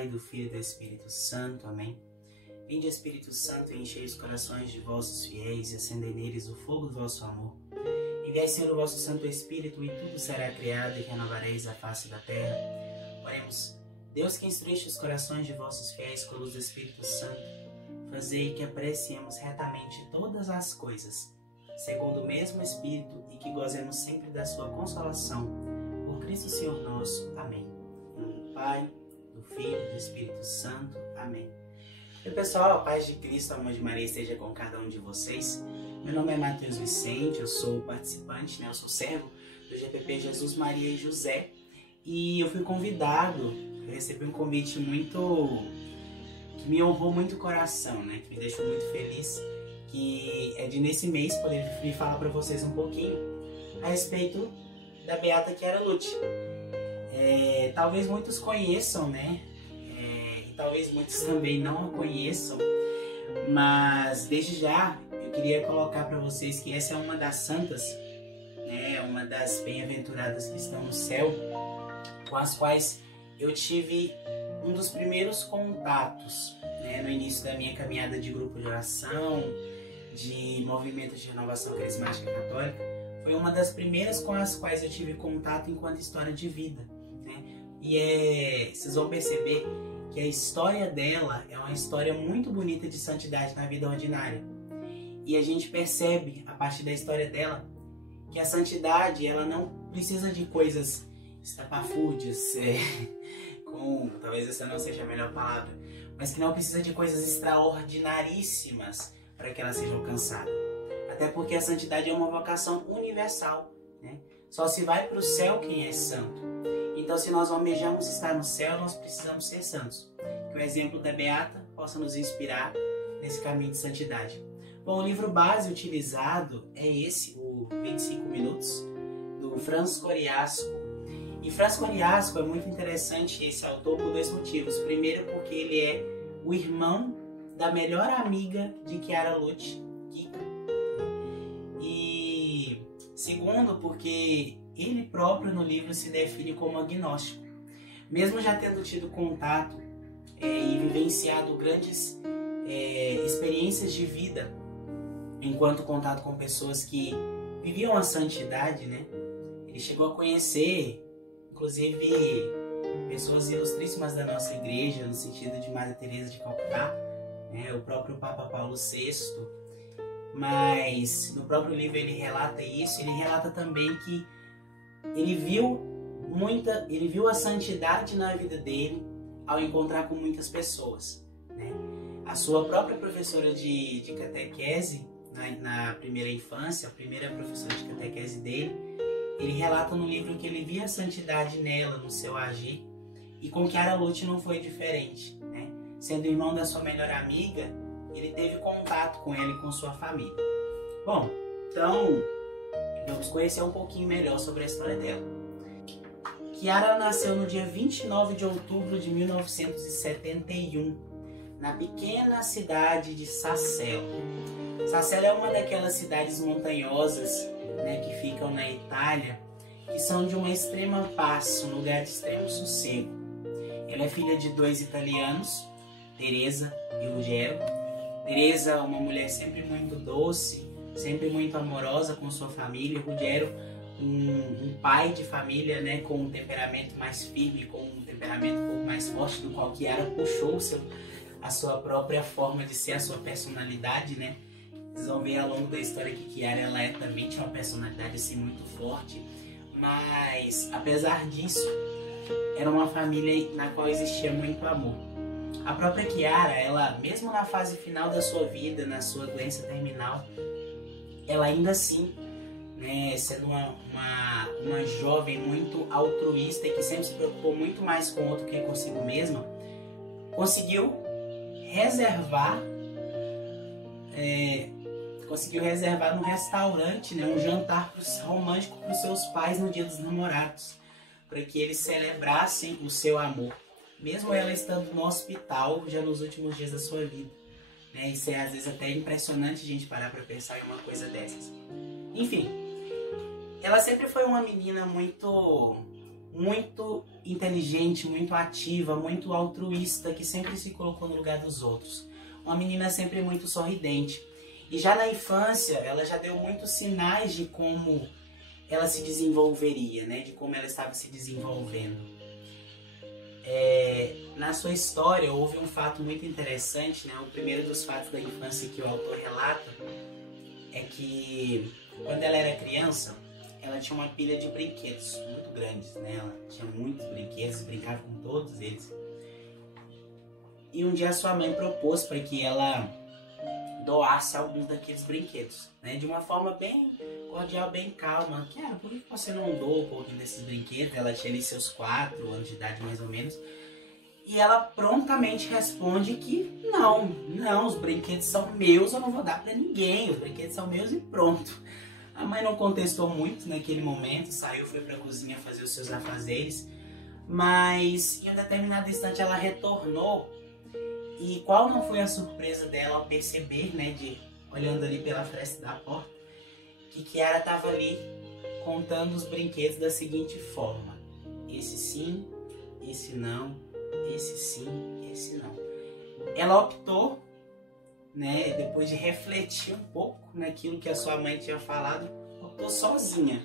Pai, do Filho e do Espírito Santo. Amém. Vinde, Espírito Santo, e enchei os corações de vossos fiéis e acendei neles o fogo do vosso amor. Enviai, Senhor, o vosso Santo Espírito, e tudo será criado, e renovareis a face da terra. Oremos. Deus, que instruíste os corações de vossos fiéis com a luz do Espírito Santo, fazei que apreciemos retamente todas as coisas, segundo o mesmo Espírito, e que gozemos sempre da sua consolação. Por Cristo Senhor nosso. Amém. Em nome do Pai, do Filho e do Espírito Santo. Amém. E pessoal, a paz de Cristo, a amor de Maria esteja com cada um de vocês. Meu nome é Matheus Vicente, eu sou participante, eu sou servo do GPP Jesus, Maria e José. E eu fui convidado, eu recebi um convite que me honrou muito o coração, que me deixou muito feliz, que é de nesse mês poder vir falar para vocês um pouquinho a respeito da Beata Chiara Lute. Talvez muitos conheçam, e talvez muitos também não a conheçam, mas desde já eu queria colocar para vocês que essa é uma das santas, uma das bem-aventuradas que estão no céu, com as quais eu tive um dos primeiros contatos, no início da minha caminhada de grupo de oração, de movimento de renovação carismática católica. Foi uma das primeiras com as quais eu tive contato enquanto história de vida. E vocês vão perceber que a história dela é uma história muito bonita de santidade na vida ordinária. E a gente percebe, a partir da história dela, que a santidade ela não precisa de coisas estapafúrdias, talvez essa não seja a melhor palavra, mas que não precisa de coisas extraordinaríssimas para que ela seja alcançada. Até porque a santidade é uma vocação universal, Só se vai para o céu quem é santo. Então, se nós almejamos estar no céu, nós precisamos ser santos. Que o exemplo da Beata possa nos inspirar nesse caminho de santidade. Bom, o livro base utilizado é esse, o 25 Minutos, do Franz Coriasco. E Franz Coriasco é muito interessante esse autor por dois motivos. Primeiro, porque ele é o irmão da melhor amiga de Chiara Lute, Kika. E segundo, porque ele próprio no livro se define como agnóstico. Mesmo já tendo tido contato e vivenciado grandes experiências de vida enquanto contato com pessoas que viviam a santidade, ele chegou a conhecer, inclusive, pessoas ilustríssimas da nossa igreja, no sentido de Madre Teresa de Calcutá, o próprio Papa Paulo VI. Mas no próprio livro ele relata isso. Ele relata também que ele viu a santidade na vida dele ao encontrar com muitas pessoas. A sua própria professora de catequese, na primeira infância, a primeira professora de catequese dele, ele relata no livro que ele via a santidade nela, no seu agir, e com Chiara Lute não foi diferente. Sendo irmão da sua melhor amiga, ele teve contato com ela e com sua família. Bom, então vamos conhecer um pouquinho melhor sobre a história dela. Chiara nasceu no dia 29 de outubro de 1971, na pequena cidade de Sacelo. Sacelo é uma daquelas cidades montanhosas, que ficam na Itália, que são de uma extrema paz, um lugar de extremo sossego. Ela é filha de dois italianos, Teresa e Ruggiero. Teresa, uma mulher sempre muito doce, sempre muito amorosa com sua família. Ruggiero, um pai de família, com um temperamento mais firme, com um temperamento um pouco mais forte, do qual Chiara puxou a sua própria forma de ser, a sua personalidade, Vocês vão ver ao longo da história que Chiara também tinha uma personalidade assim muito forte, mas apesar disso, era uma família na qual existia muito amor. A própria Chiara, ela, mesmo na fase final da sua vida, na sua doença terminal, ela ainda assim, sendo uma jovem muito altruísta e que sempre se preocupou muito mais com o outro que consigo mesma, conseguiu reservar num restaurante, um jantar romântico para os seus pais no Dia dos Namorados, para que eles celebrassem o seu amor, mesmo ela estando no hospital já nos últimos dias da sua vida. Isso é às vezes até impressionante a gente parar para pensar em uma coisa dessas. Enfim, ela sempre foi uma menina muito muito inteligente, muito ativa, muito altruísta, que sempre se colocou no lugar dos outros. Uma menina sempre muito sorridente. E já na infância, ela já deu muitos sinais de como ela se desenvolveria, né? De como ela estava se desenvolvendo. Na sua história, houve um fato muito interessante, né? O primeiro dos fatos da infância que o autor relata é que, quando ela era criança, ela tinha uma pilha de brinquedos muito grandes, né? Ela tinha muitos brinquedos, brincava com todos eles. E um dia a sua mãe propôs para que ela doasse alguns daqueles brinquedos, né? De uma forma bem cordial, bem calma. Por que você não doa um pouquinho desses brinquedos? Ela tinha ali seus 4 anos de idade, mais ou menos. E ela prontamente responde que não, os brinquedos são meus, eu não vou dar para ninguém, os brinquedos são meus e pronto. A mãe não contestou muito naquele momento, saiu, foi para a cozinha fazer os seus afazeres, mas em um determinado instante ela retornou. E qual não foi a surpresa dela ao perceber, né, olhando ali pela fresta da porta, que Kiara estava ali contando os brinquedos da seguinte forma: esse sim, esse não, esse sim, esse não. Ela optou, né, depois de refletir um pouco naquilo que a sua mãe tinha falado, optou sozinha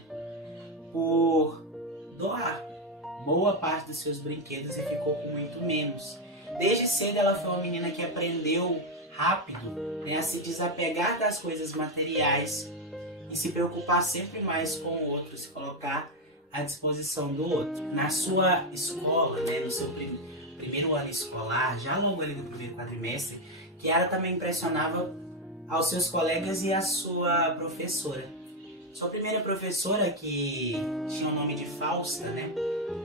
por doar boa parte dos seus brinquedos e ficou com muito menos. Desde cedo ela foi uma menina que aprendeu rápido, né, a se desapegar das coisas materiais e se preocupar sempre mais com o outro, se colocar à disposição do outro. Na sua escola, né, no seu primeiro ano escolar, já logo ali no primeiro quadrimestre, Kiara também impressionava aos seus colegas e a sua professora. Sua primeira professora, que tinha o nome de Fausta, né,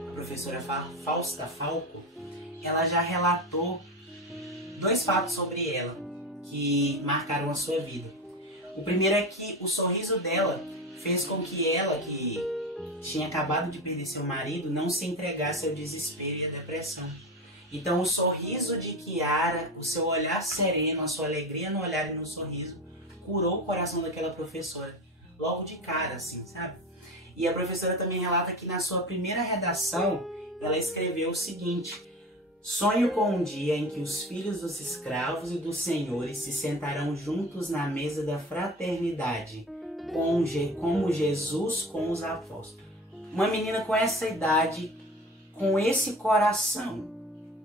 a professora Fausta Falco, ela já relatou 2 fatos sobre ela que marcaram a sua vida. O primeiro é que o sorriso dela fez com que ela, que tinha acabado de perder seu marido, não se entregasse ao desespero e à depressão. Então o sorriso de Kiara, o seu olhar sereno, a sua alegria no olhar e no sorriso, curou o coração daquela professora, logo de cara, assim, sabe? E a professora também relata que na sua primeira redação, ela escreveu o seguinte: sonho com um dia em que os filhos dos escravos e dos senhores se sentarão juntos na mesa da fraternidade, como Jesus com os apóstolos. Uma menina com essa idade, com esse coração,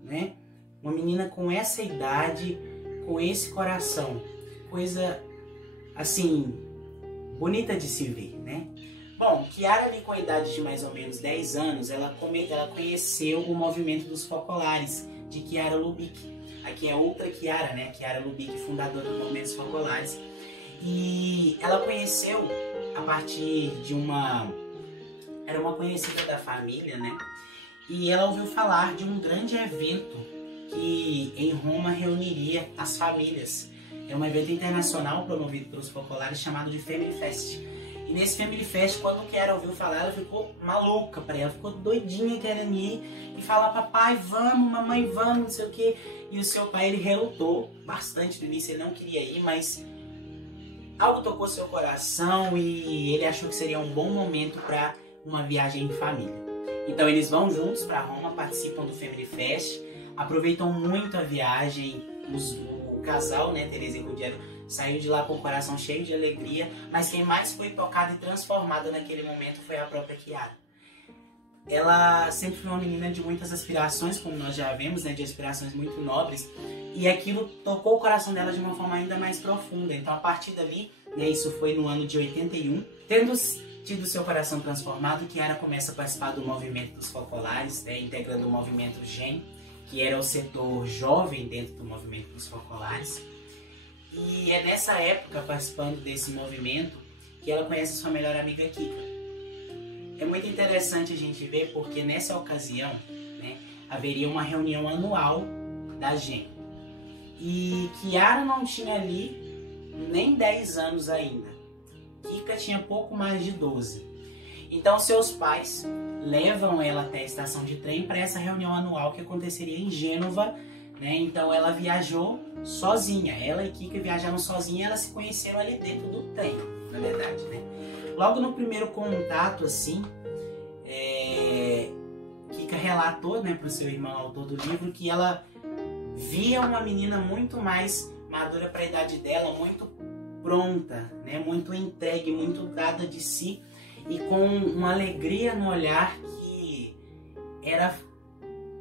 né? Uma menina com essa idade, com esse coração. Coisa, assim, bonita de se ver, né? Bom, Kiara ali com a idade de mais ou menos 10 anos, ela conheceu o movimento dos focolares, de Kiara Lubick. Aqui é outra Kiara, né? Kiara Lubick, fundadora do movimento dos focolares. E ela conheceu a partir de era uma conhecida da família, né? E ela ouviu falar de um grande evento que em Roma reuniria as famílias. É um evento internacional promovido pelos focolares chamado de Family Fest. E nesse Family Fest, quando Kiara ouviu falar, ela ficou maluca pra ela, ficou doidinha querendo ir e falar: papai, vamos, mamãe, vamos, não sei o que. E o seu pai, ele relutou bastante no início, ele não queria ir, mas algo tocou seu coração e ele achou que seria um bom momento para uma viagem em família. Então eles vão juntos para Roma, participam do Family Fest, aproveitam muito a viagem. O casal, né, Teresa e Rudiero, saiu de lá com o coração cheio de alegria, mas quem mais foi tocada e transformada naquele momento foi a própria Kiara. Ela sempre foi uma menina de muitas aspirações, como nós já vemos, né, de aspirações muito nobres, e aquilo tocou o coração dela de uma forma ainda mais profunda. Então, a partir dali, né, isso foi no ano de 81, tendo tido seu coração transformado, Kiara começa a participar do movimento dos focolares, né, integrando o movimento GEM, que era o setor jovem dentro do movimento dos focolares. E é nessa época, participando desse movimento, que ela conhece sua melhor amiga Kika. É muito interessante a gente ver porque nessa ocasião, né, haveria uma reunião anual da GEM. E Kiara não tinha ali nem 10 anos ainda. Kika tinha pouco mais de 12. Então seus pais levam ela até a estação de trem para essa reunião anual que aconteceria em Gênova, né? Então ela viajou sozinha. Ela e Kika viajaram sozinha e elas se conheceram ali dentro do trem, na verdade, né? Logo no primeiro contato, assim, Kika relatou, né, para o seu irmão, autor do livro, que ela via uma menina muito mais madura para a idade dela, muito pronta, né, muito entregue, muito dada de si e com uma alegria no olhar que era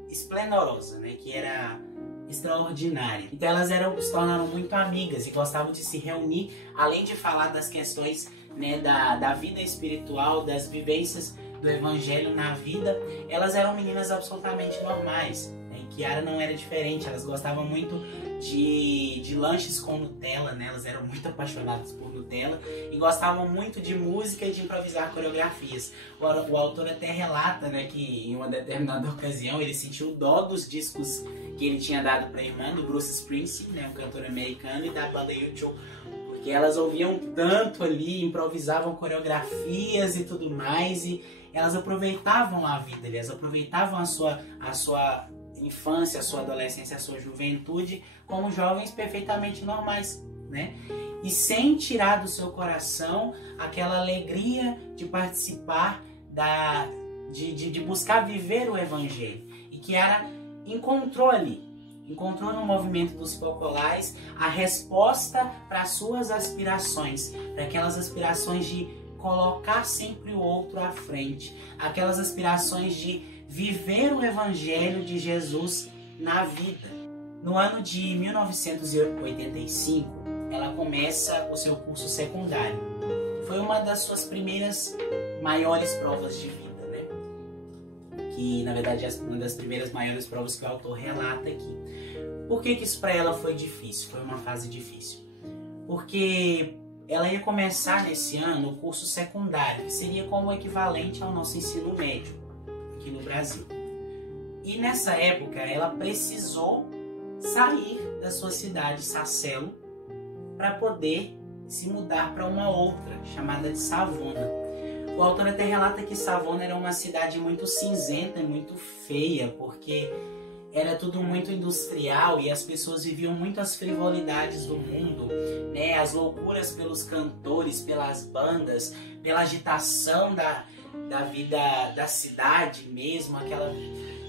esplendorosa, né, que era extraordinária. Então elas se tornaram muito amigas e gostavam de se reunir, além de falar das questões, né, da vida espiritual, das vivências do evangelho na vida. Elas eram meninas absolutamente normais, né? E Kiara não era diferente. Elas gostavam muito de lanches com Nutella, né? Elas eram muito apaixonadas por Nutella e gostavam muito de música e de improvisar coreografias. O autor até relata, né, que em uma determinada ocasião ele sentiu dó dos discos que ele tinha dado para a irmã do Bruce Springsteen, né, um cantor americano, e da banda U2, porque elas ouviam tanto ali, improvisavam coreografias e tudo mais, e elas aproveitavam a vida, elas aproveitavam a sua infância, a sua adolescência, a sua juventude como jovens perfeitamente normais, né? E sem tirar do seu coração aquela alegria de participar, de buscar viver o evangelho. E Kiara encontrou no movimento dos Focolais a resposta para as suas aspirações, para aquelas aspirações de colocar sempre o outro à frente, aquelas aspirações de viver o evangelho de Jesus na vida. No ano de 1985, ela começa o seu curso secundário. Foi uma das suas primeiras maiores provas de vida, né? Que, na verdade, é uma das primeiras maiores provas que o autor relata aqui. Por que isso para ela foi difícil? Foi uma fase difícil. Porque ela ia começar nesse ano o curso secundário, que seria como o equivalente ao nosso ensino médio aqui no Brasil. E nessa época ela precisou sair da sua cidade, Sacelo, para poder se mudar para uma outra, chamada de Savona. O autor até relata que Savona era uma cidade muito cinzenta e muito feia, porque era tudo muito industrial e as pessoas viviam muito as frivolidades do mundo, né? As loucuras pelos cantores, pelas bandas, pela agitação da vida da cidade mesmo, aquela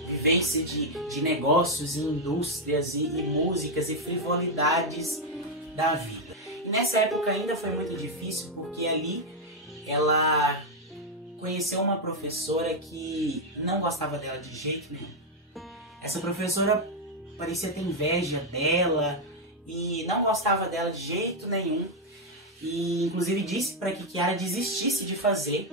vivência de negócios e indústrias e músicas e frivolidades da vida. E nessa época ainda foi muito difícil, porque ali ela conheceu uma professora que não gostava dela de jeito nenhum. Essa professora parecia ter inveja dela e não gostava dela de jeito nenhum. E inclusive disse para que Kiara desistisse de fazer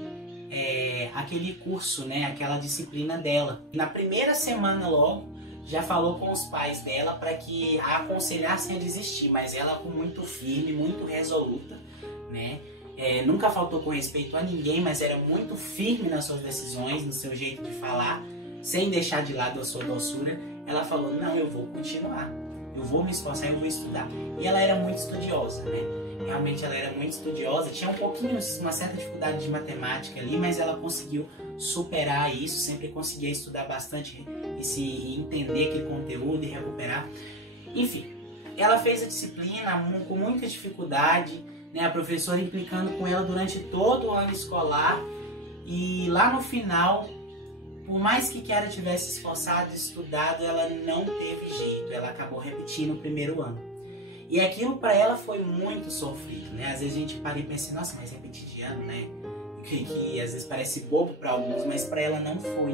aquele curso, né, aquela disciplina dela. Na primeira semana logo, já falou com os pais dela para que a aconselhassem a desistir, mas ela com muito firme, muito resoluta, né? Nunca faltou com respeito a ninguém, mas era muito firme nas suas decisões, no seu jeito de falar, sem deixar de lado a sua doçura. Ela falou, não, eu vou continuar, eu vou me esforçar, eu vou estudar. E ela era muito estudiosa, né? Realmente ela era muito estudiosa, tinha uma certa dificuldade de matemática ali, mas ela conseguiu superar isso, sempre conseguia estudar bastante e entender aquele conteúdo e recuperar. Enfim, ela fez a disciplina com muita dificuldade, né? A professora implicando com ela durante todo o ano escolar, e lá no final, por mais que Kiara tivesse esforçado e estudado, ela não teve jeito, ela acabou repetindo o primeiro ano. E aquilo para ela foi muito sofrido, né? Às vezes a gente para e pensa, nossa, mas repetir de ano, né? Que às vezes parece bobo para alguns, mas para ela não foi,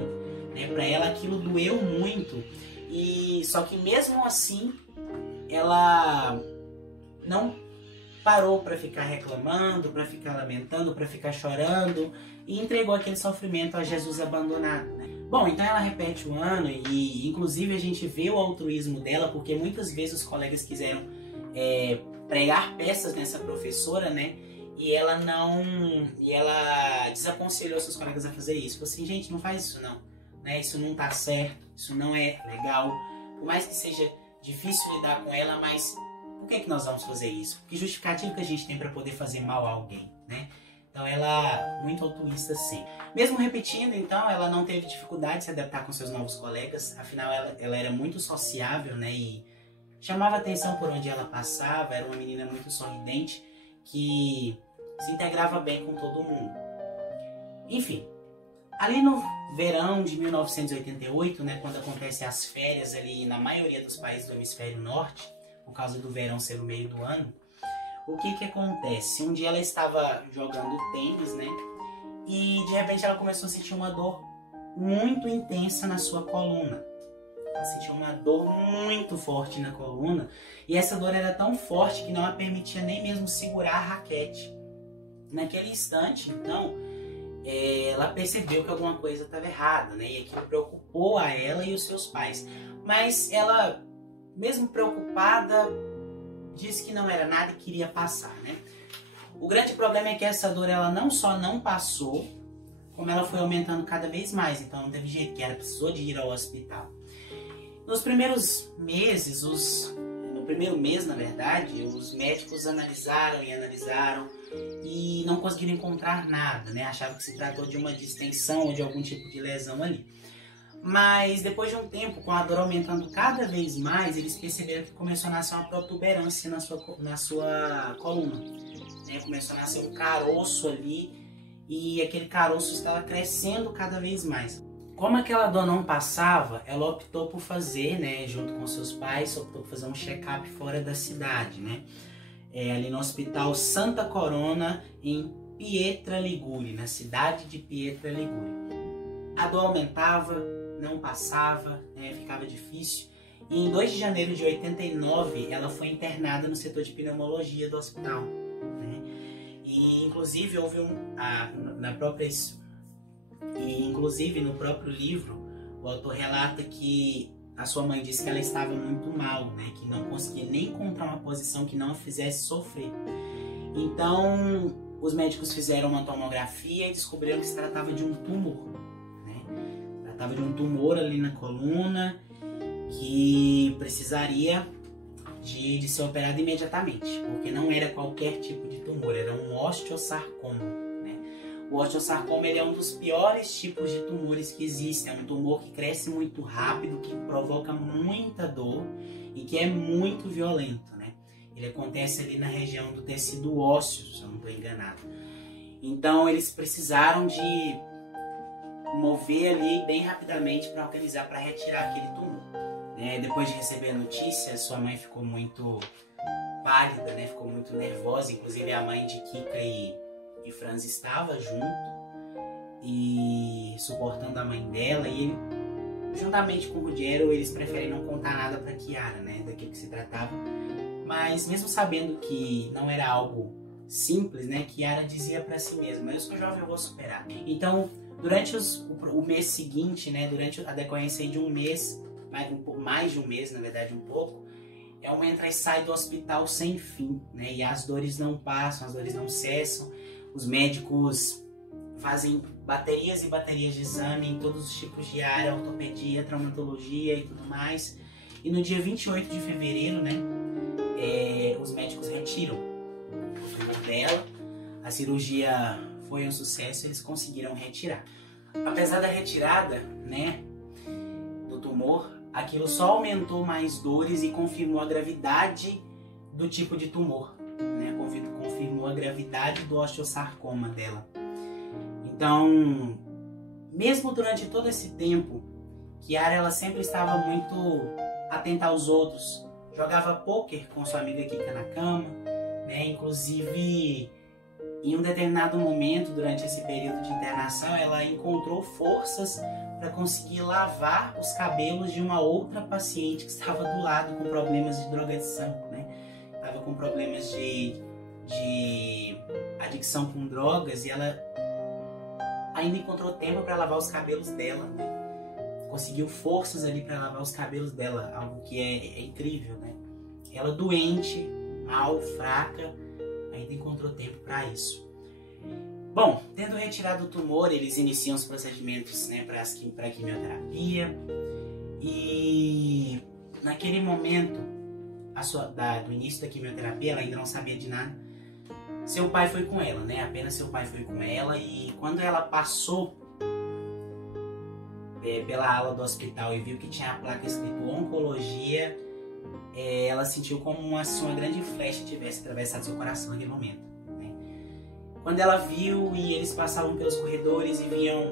né? Para ela aquilo doeu muito. E só que mesmo assim, ela não parou para ficar reclamando, para ficar lamentando, para ficar chorando, e entregou aquele sofrimento a Jesus abandonado, né? Bom, então ela repete o ano e inclusive a gente vê o altruísmo dela, porque muitas vezes os colegas quiseram pregar peças nessa professora, né? E ela desaconselhou seus colegas a fazer isso. Falou assim, gente, não faz isso não, né? Isso não tá certo, isso não é legal. Por mais que seja difícil lidar com ela, mas por que nós vamos fazer isso? Que justificativo que a gente tem para poder fazer mal a alguém, né? Então ela, muito altruísta sim. Mesmo repetindo, então, ela não teve dificuldade de se adaptar com seus novos colegas. Afinal, ela era muito sociável, né? E chamava atenção por onde ela passava. Era uma menina muito sorridente que se integrava bem com todo mundo. Enfim, Ali no verão de 1988, né, quando acontecem as férias ali na maioria dos países do hemisfério norte, por causa do verão ser o meio do ano, o que acontece? Um dia ela estava jogando tênis, né, e de repente ela começou a sentir uma dor muito intensa na sua coluna. Ela sentiu uma dor muito forte na coluna, e essa dor era tão forte que não a permitia nem mesmo segurar a raquete. Naquele instante, então, ela percebeu que alguma coisa estava errada, né? E aquilo preocupou a ela e os seus pais. Mas ela, mesmo preocupada, disse que não era nada e queria passar, né? O grande problema é que essa dor, ela não só não passou, como ela foi aumentando cada vez mais. Então não teve jeito que ela precisou de ir ao hospital. Nos primeiros meses, no primeiro mês, na verdade, os médicos analisaram e não conseguiram encontrar nada, né? Achavam que se tratou de uma distensão ou de algum tipo de lesão ali. Mas depois de um tempo, com a dor aumentando cada vez mais, eles perceberam que começou a nascer uma protuberância na sua coluna, né? Começou a nascer um caroço ali e aquele caroço estava crescendo cada vez mais. Como aquela dor não passava, ela optou por fazer, né, junto com seus pais, optou por fazer um check-up fora da cidade, né? Ali no Hospital Santa Corona, em Pietra Ligure, na cidade de Pietra Ligure. A dor aumentava, não passava, né, ficava difícil. E em 2 de janeiro de 89, ela foi internada no setor de pneumologia do hospital, né? E inclusive houve inclusive no próprio livro, o autor relata que a sua mãe disse que ela estava muito mal, né? Que não conseguia nem encontrar uma posição que não a fizesse sofrer. Então, os médicos fizeram uma tomografia e descobriram que se tratava de um tumor, né? Tratava de um tumor ali na coluna que precisaria de ser operado imediatamente, porque não era qualquer tipo de tumor, era um osteosarcoma. O osteosarcoma, ele é um dos piores tipos de tumores que existem. É um tumor que cresce muito rápido, que provoca muita dor e que é muito violento, né? Ele acontece ali na região do tecido ósseo, se eu não estou enganado. Então, eles precisaram de mover ali bem rapidamente para organizar, para retirar aquele tumor, né? Depois de receber a notícia, sua mãe ficou muito pálida, né? Ficou muito nervosa. Inclusive, a mãe de Kika e Franz estava junto e suportando a mãe dela, e ele, juntamente com o Ruggiero, eles preferem não contar nada para Chiara, né, daquilo que se tratava, mas mesmo sabendo que não era algo simples, né, Chiara dizia para si mesma: eu sou jovem, eu vou superar. Então, durante o mês seguinte, né, durante a decorrência de um mês, mais de um mês, na verdade, um pouco, é uma entra e sai do hospital sem fim, né, e as dores não passam, as dores não cessam. Os médicos fazem baterias e baterias de exame em todos os tipos de área, ortopedia, traumatologia e tudo mais. E no dia 28 de fevereiro, né, os médicos retiram o tumor dela. A cirurgia foi um sucesso, eles conseguiram retirar. Apesar da retirada, né, do tumor, aquilo só aumentou mais dores e confirmou a gravidade do tipo de tumor, né? Confirmou a gravidade do osteosarcoma dela. Então, mesmo durante todo esse tempo, Chiara, ela sempre estava muito atenta aos outros. Jogava pôquer com sua amiga Kika na cama, né? Inclusive, em um determinado momento, durante esse período de internação, ela encontrou forças para conseguir lavar os cabelos de uma outra paciente que estava do lado com problemas de drogadição, né? Estava com problemas de adicção com drogas, e ela ainda encontrou tempo para lavar os cabelos dela, né? Conseguiu forças ali para lavar os cabelos dela, algo que é incrível, né? Ela doente, mal, fraca, ainda encontrou tempo para isso. Bom, tendo retirado o tumor, eles iniciam os procedimentos, né, para a quimioterapia, e naquele momento do início da quimioterapia, ela ainda não sabia de nada. Seu pai foi com ela, né? Apenas seu pai foi com ela, e quando ela passou pela ala do hospital e viu que tinha a placa escrito oncologia, ela sentiu como se uma grande flecha tivesse atravessado seu coração naquele momento, né? Quando ela viu e eles passavam pelos corredores e viam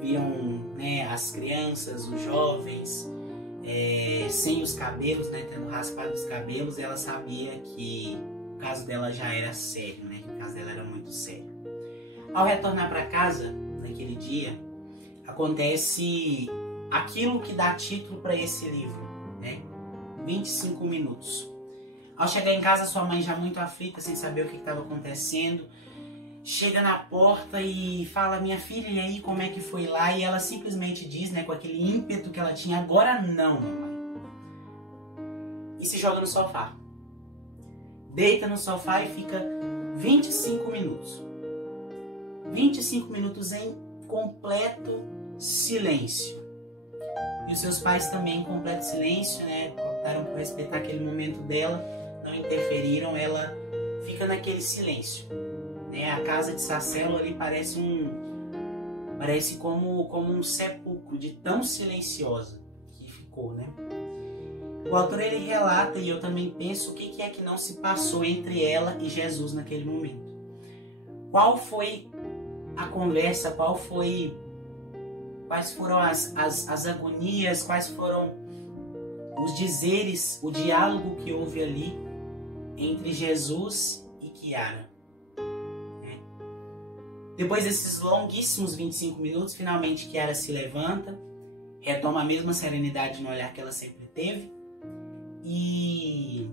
viam, né, as crianças, os jovens, sem os cabelos, né, tendo raspado os cabelos, ela sabia que o caso dela já era sério, né, que o caso dela era muito sério. Ao retornar para casa, naquele dia, acontece aquilo que dá título para esse livro, né, 25 minutos. Ao chegar em casa, sua mãe já muito aflita, sem saber o que estava acontecendo, chega na porta e fala: minha filha, e aí, como é que foi lá? E ela simplesmente diz, né, com aquele ímpeto que ela tinha: agora não, mamãe. E se joga no sofá. Deita no sofá e fica 25 minutos. 25 minutos em completo silêncio. E os seus pais também em completo silêncio, né, optaram por respeitar aquele momento dela, não interferiram, ela fica naquele silêncio. A casa de Sacelo ali parece como um sepulcro de tão silenciosa que ficou, né? O autor, ele relata, e eu também penso, o que é que não se passou entre ela e Jesus naquele momento. Qual foi a conversa, quais foram as agonias, quais foram os dizeres, o diálogo que houve ali entre Jesus e Kiara. Depois desses longuíssimos 25 minutos, finalmente Kiara se levanta, retoma a mesma serenidade no olhar que ela sempre teve e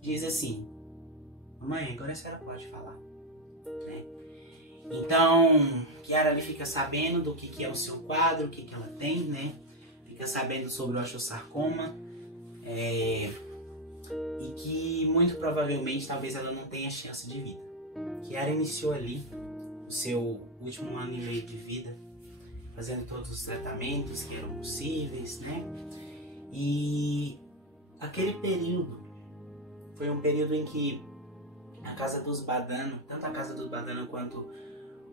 diz assim: mamãe, agora a senhora pode falar. Então, Kiara ali fica sabendo do que é o seu quadro, o que ela tem, né? Fica sabendo sobre o osteosarcoma, e que muito provavelmente talvez ela não tenha chance de vida. Kiara iniciou ali o seu último ano e meio de vida, fazendo todos os tratamentos que eram possíveis, né? E aquele período foi um período em que a casa dos Badano, tanto a casa dos Badano quanto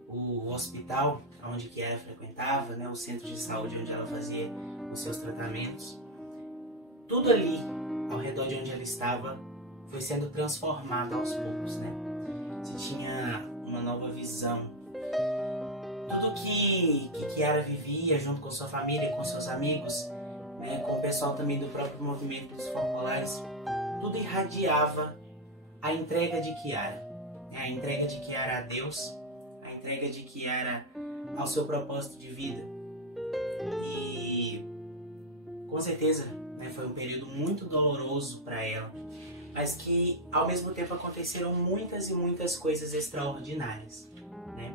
o hospital onde Kiara frequentava, né, o centro de saúde onde ela fazia os seus tratamentos, tudo ali ao redor de onde ela estava foi sendo transformado aos poucos, né? Você tinha uma nova visão. Tudo que Kiara vivia junto com sua família, com seus amigos, né, com o pessoal também do próprio movimento dos focolares, tudo irradiava a entrega de Kiara, a entrega de Kiara a Deus, a entrega de Kiara ao seu propósito de vida. E com certeza, né, foi um período muito doloroso para ela, mas que ao mesmo tempo aconteceram muitas e muitas coisas extraordinárias, né?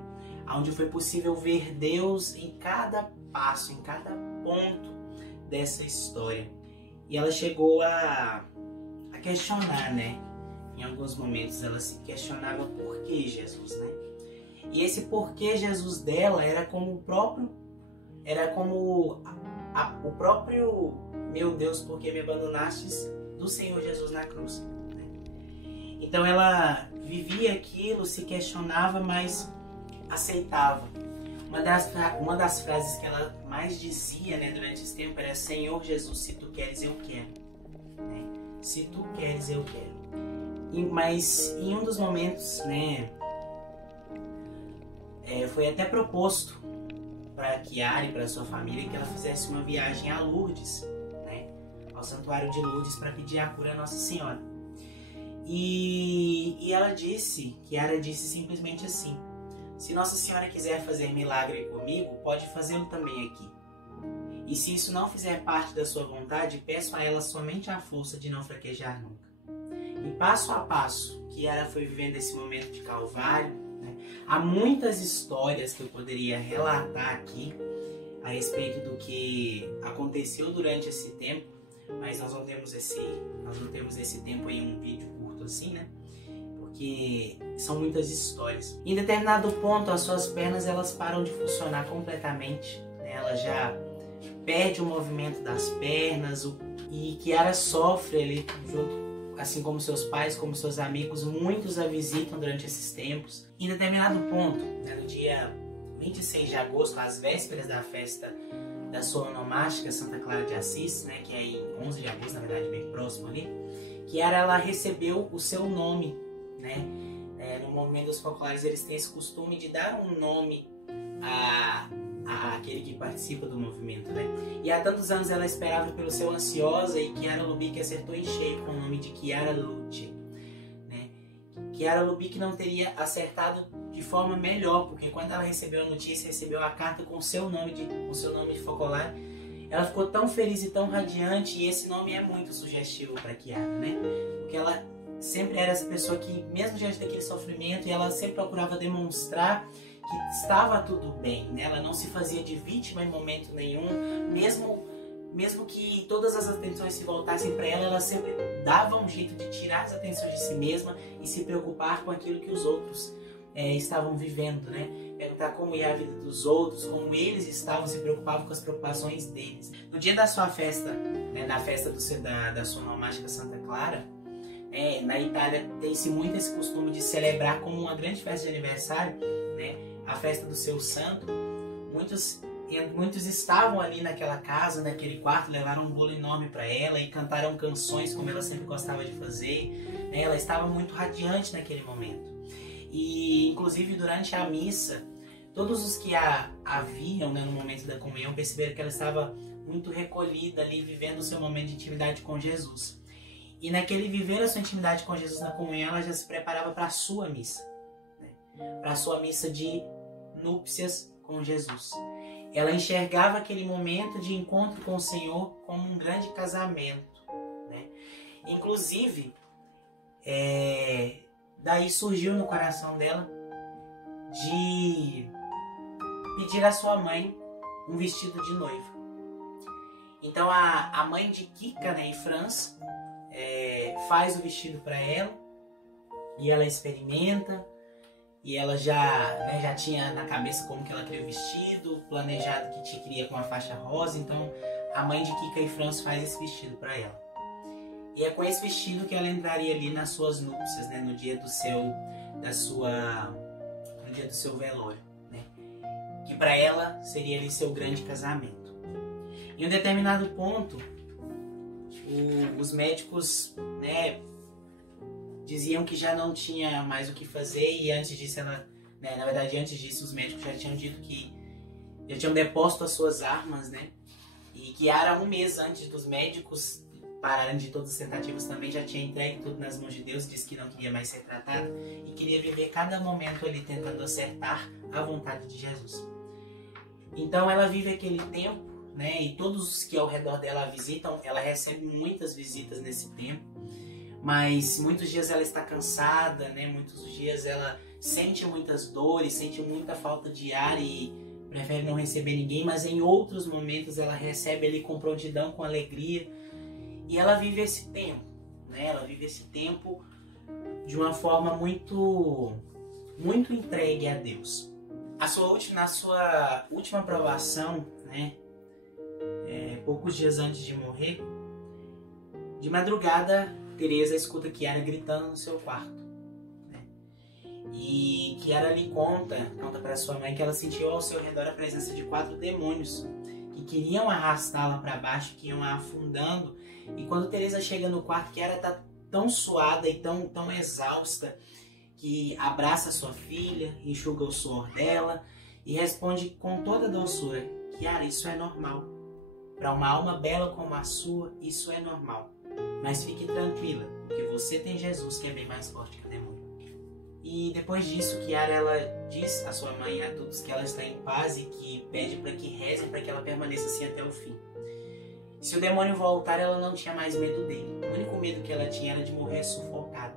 Onde foi possível ver Deus em cada passo, em cada ponto dessa história. E ela chegou a questionar, né? Em alguns momentos ela se questionava por que Jesus, né? E esse porquê Jesus dela era como o próprio meu Deus, por que me abandonastes, do Senhor Jesus na cruz, né? Então ela vivia aquilo, se questionava, mas aceitava. Uma das frases que ela mais dizia, né, durante esse tempo era: Senhor Jesus, se tu queres, eu quero, né? Se tu queres, eu quero. Mas em um dos momentos, né, foi até proposto para Kiara e para sua família que ela fizesse uma viagem a Lourdes, né, ao Santuário de Lourdes, para pedir a cura a Nossa Senhora. E ela disse, Kiara disse simplesmente assim: se Nossa Senhora quiser fazer milagre comigo, pode fazê-lo também aqui. E se isso não fizer parte da sua vontade, peço a ela somente a força de não fraquejar nunca. E passo a passo, Kiara foi vivendo esse momento de calvário, né? Há muitas histórias que eu poderia relatar aqui a respeito do que aconteceu durante esse tempo, mas nós não temos esse tempo em um vídeo curto assim, né? Porque são muitas histórias. Em determinado ponto, as suas pernas elas param de funcionar completamente, né? Ela já perde o movimento das pernas, e Kiara sofre ali junto, assim como seus pais, como seus amigos, muitos a visitam durante esses tempos. Em determinado ponto, né, no dia 26 de agosto, às vésperas da festa da sua onomástica Santa Clara de Assis, né, que é em 11 de agosto, na verdade bem próximo ali, Kiara ela recebeu o seu nome, né? No movimento dos focolares eles têm esse costume de dar um nome à aquele que participa do movimento, né? E há tantos anos ela esperava pelo seu Ansiosa, e Chiara Lubick acertou em cheio com o nome de Chiara Luce, né? Chiara Lubick não teria acertado de forma melhor, porque quando ela recebeu a notícia, recebeu a carta com seu nome de focolar, ela ficou tão feliz e tão radiante, e esse nome é muito sugestivo para Chiara, né? Porque ela sempre era essa pessoa que, mesmo diante daquele sofrimento, ela sempre procurava demonstrar que estava tudo bem, né? Ela não se fazia de vítima em momento nenhum, mesmo que todas as atenções se voltassem para ela, ela sempre dava um jeito de tirar as atenções de si mesma e se preocupar com aquilo que os outros estavam vivendo, né? Perguntar como ia a vida dos outros, como eles estavam, se preocupavam com as preocupações deles. No dia da sua festa, né, na festa da sua alma mágica Santa Clara, na Itália tem-se muito esse costume de celebrar como uma grande festa de aniversário, né, a festa do seu santo. Muitos estavam ali naquela casa, naquele quarto, levaram um bolo enorme para ela e cantaram canções como ela sempre gostava de fazer, né? Ela estava muito radiante naquele momento. E, inclusive, durante a missa, todos os que a viam, né, no momento da comunhão, perceberam que ela estava muito recolhida ali, vivendo o seu momento de intimidade com Jesus. E naquele viver a sua intimidade com Jesus na comunhão, ela já se preparava para a sua missa, né? Para a sua missa de núpcias com Jesus. Ela enxergava aquele momento de encontro com o Senhor como um grande casamento, né? Inclusive, daí surgiu no coração dela de pedir à sua mãe um vestido de noiva. Então a mãe de Kika, né, e Franz, faz o vestido para ela, e ela experimenta, e ela já tinha na cabeça como que ela queria o vestido, planejado que queria com a faixa rosa. Então a mãe de Kika e Franz faz esse vestido para ela. E é com esse vestido que ela entraria ali nas suas núpcias, né, no dia do seu velório, né, que para ela seria ali seu grande casamento. Em um determinado ponto, os médicos, né, diziam que já não tinha mais o que fazer, e antes disso antes disso os médicos já tinham dito que já tinham deposto as suas armas, né, e que era um mês antes dos médicos pararem de todas as tentativas também, já tinha entregue tudo nas mãos de Deus, disse que não queria mais ser tratado e queria viver cada momento ali tentando acertar a vontade de Jesus. Então ela vive aquele tempo, né, e todos os que ao redor dela a visitam, ela recebe muitas visitas nesse tempo, mas muitos dias ela está cansada, né, muitos dias ela sente muitas dores, sente muita falta de ar e prefere não receber ninguém, mas em outros momentos ela recebe ali com prontidão, com alegria. E ela vive esse tempo, né? Ela vive esse tempo de uma forma muito, muito entregue a Deus. Na sua última provação, né? Poucos dias antes de morrer, de madrugada, Teresa escuta Chiara gritando no seu quarto, né? E Chiara lhe conta para sua mãe que ela sentiu ao seu redor a presença de 4 demônios que queriam arrastá-la para baixo, que iam a afundando. E quando Teresa chega no quarto, Chiara está tão suada e tão exausta que abraça sua filha, enxuga o suor dela e responde com toda doçura: Chiara, isso é normal. Para uma alma bela como a sua, isso é normal. Mas fique tranquila, porque você tem Jesus, que é bem mais forte que o demônio. E depois disso, Chiara, ela diz à sua mãe e a todos que ela está em paz e que pede para que rezem para que ela permaneça assim até o fim. Se o demônio voltar, ela não tinha mais medo dele. O único medo que ela tinha era de morrer sufocada,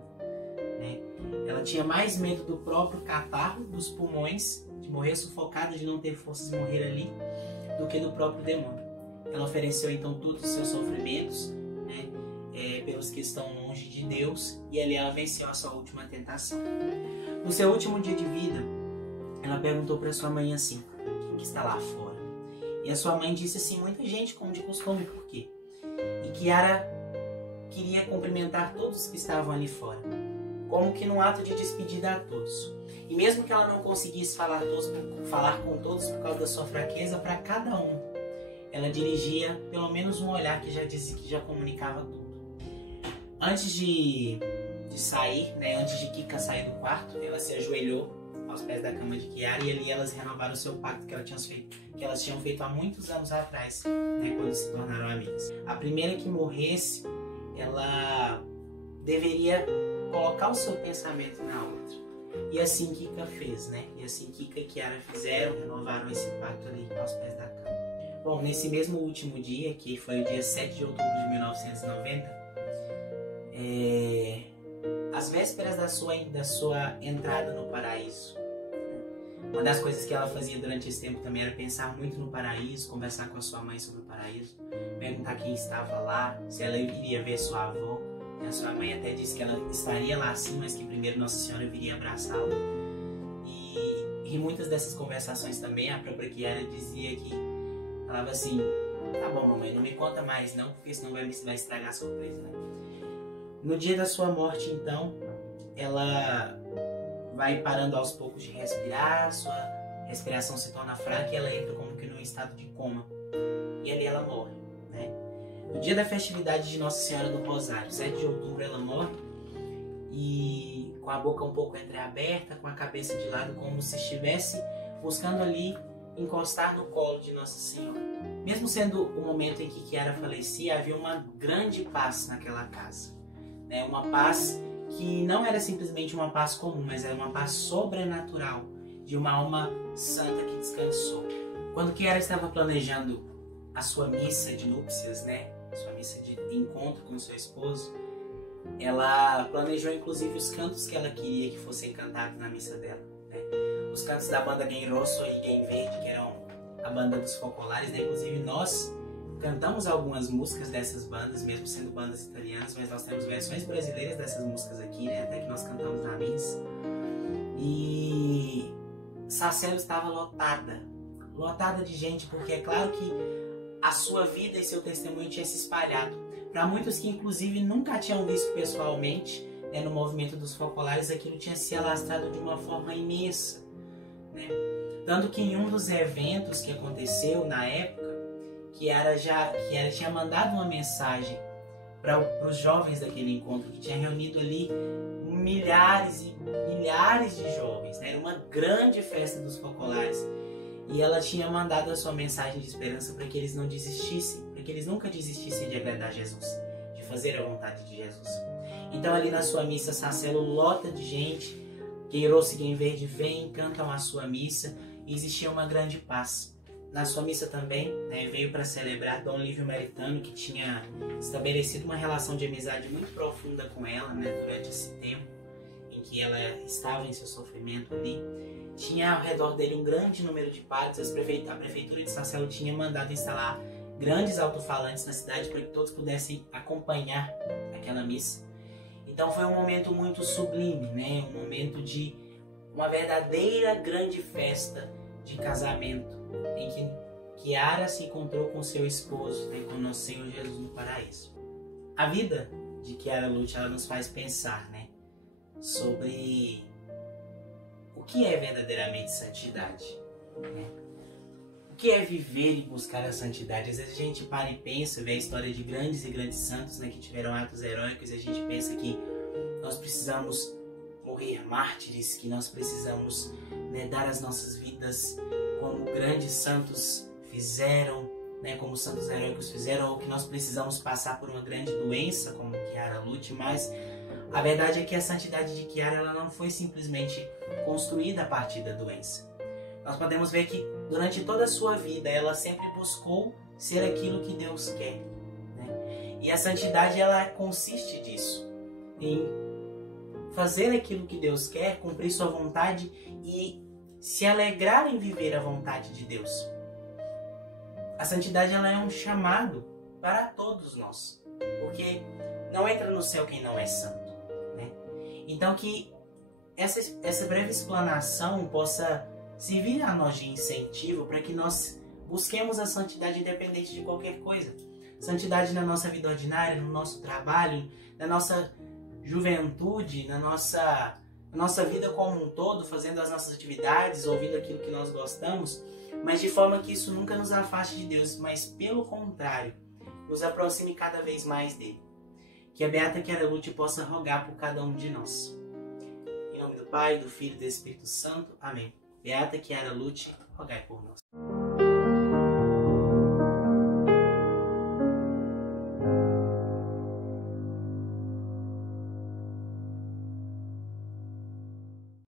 né? Ela tinha mais medo do próprio catarro, dos pulmões, de morrer sufocada, de não ter forças de morrer ali, do que do próprio demônio. Ela ofereceu então todos os seus sofrimentos, né, pelos que estão longe de Deus, e ali ela venceu a sua última tentação. No seu último dia de vida, ela perguntou para sua mãe assim: quem que está lá fora? E a sua mãe disse assim: muita gente, como de costume. Por quê? E Chiara queria cumprimentar todos que estavam ali fora, como que num ato de despedida a todos. E mesmo que ela não conseguisse falar com todos por causa da sua fraqueza, para cada um ela dirigia pelo menos um olhar que já comunicava tudo. Antes de sair, né, antes de Kika sair do quarto, ela se ajoelhou aos pés da cama de Chiara, e ali elas renovaram o seu pacto que elas tinham feito há muitos anos atrás, né, quando se tornaram amigas. A primeira que morresse, ela deveria colocar o seu pensamento na outra. E assim Kika fez, né? E assim Kika e Chiara fizeram, renovaram esse pacto ali aos pés da cama. Bom, nesse mesmo último dia, que foi o dia 7 de outubro de 1990, às vésperas da sua entrada no paraíso, uma das coisas que ela fazia durante esse tempo também era pensar muito no paraíso, conversar com a sua mãe sobre o paraíso, perguntar quem estava lá, se ela iria ver sua avó. A sua mãe até disse que ela estaria lá sim, mas que primeiro Nossa Senhora viria abraçá-la. E em muitas dessas conversações também, a própria Chiara dizia que, falava assim, tá bom mamãe, não me conta mais não, porque senão vai estragar a surpresa, né? No dia da sua morte, então, ela vai parando aos poucos de respirar, sua respiração se torna fraca e ela entra como que num estado de coma. E ali ela morre, né? No dia da festividade de Nossa Senhora do Rosário, 7 de outubro, ela morre e com a boca um pouco entreaberta, com a cabeça de lado, como se estivesse buscando ali encostar no colo de Nossa Senhora. Mesmo sendo o momento em que Chiara falecia, havia uma grande paz naquela casa, né? Uma paz que não era simplesmente uma paz comum, mas era uma paz sobrenatural, de uma alma santa que descansou. Quando Chiara estava planejando a sua missa de núpcias, né? Sua missa de encontro com o seu esposo, ela planejou inclusive os cantos que ela queria que fossem cantados na missa dela, né? Os cantos da banda Gen Rosso e Gen Verde, que eram a banda dos focolares, né? Inclusive nós cantamos algumas músicas dessas bandas, mesmo sendo bandas italianas, mas nós temos versões brasileiras dessas músicas aqui, né? Até que nós cantamos na missa. E Sarcelo estava lotada de gente, porque é claro que a sua vida e seu testemunho tinha se espalhado. Para muitos que inclusive nunca tinham visto pessoalmente, né, no movimento dos focolares, aquilo tinha se alastrado de uma forma imensa, né? Tanto que em um dos eventos que aconteceu na época, Chiara tinha mandado uma mensagem para os jovens daquele encontro, que tinha reunido ali milhares e milhares de jovens, né? Era uma grande festa dos focolares. E ela tinha mandado a sua mensagem de esperança para que eles não desistissem, para que eles nunca desistissem de agradar Jesus, de fazer a vontade de Jesus. Então ali na sua missa, Sarcelo lota de gente, Gen Rosso e Gen Verde vêm, cantam a sua missa, e existia uma grande paz. Na sua missa também, né, veio para celebrar Dom Lívio Meritano, que tinha estabelecido uma relação de amizade muito profunda com ela, né, durante esse tempo em que ela estava em seu sofrimento ali. Tinha ao redor dele um grande número de padres. A prefeitura de Sarcelo tinha mandado instalar grandes alto-falantes na cidade para que todos pudessem acompanhar aquela missa. Então foi um momento muito sublime, né? Um momento de uma verdadeira grande festa de casamento, em que Chiara se encontrou com seu esposo, né, com nosso Senhor Jesus no paraíso. A vida de Chiara Lute, ela nos faz pensar, né, sobre o que é verdadeiramente santidade, né? O que é viver e buscar a santidade? Às vezes a gente para e pensa, vê a história de grandes e grandes santos, né, que tiveram atos heróicos, e a gente pensa que nós precisamos morrer mártires, que nós precisamos, né, dar as nossas vidas como grandes santos fizeram, né, como santos heróicos fizeram, ou que nós precisamos passar por uma grande doença como Chiara Lute, mas a verdade é que a santidade de Chiara, ela não foi simplesmente construída a partir da doença. Nós podemos ver que durante toda a sua vida ela sempre buscou ser aquilo que Deus quer, né? E a santidade, ela consiste disso, em fazer aquilo que Deus quer, cumprir sua vontade e se alegrar em viver a vontade de Deus. A santidade, ela é um chamado para todos nós, porque não entra no céu quem não é santo, né? Então que essa breve explanação possa servir a nós de incentivo para que nós busquemos a santidade independente de qualquer coisa. Santidade na nossa vida ordinária, no nosso trabalho, na nossa juventude, na nossa vida como um todo, fazendo as nossas atividades, ouvindo aquilo que nós gostamos, mas de forma que isso nunca nos afaste de Deus, mas pelo contrário, nos aproxime cada vez mais dele. Que a Beata Chiara Lute possa rogar por cada um de nós. Em Em nome do Pai, do Filho e do Espírito Santo. Amém. Beata Chiara Lute, rogai por nós.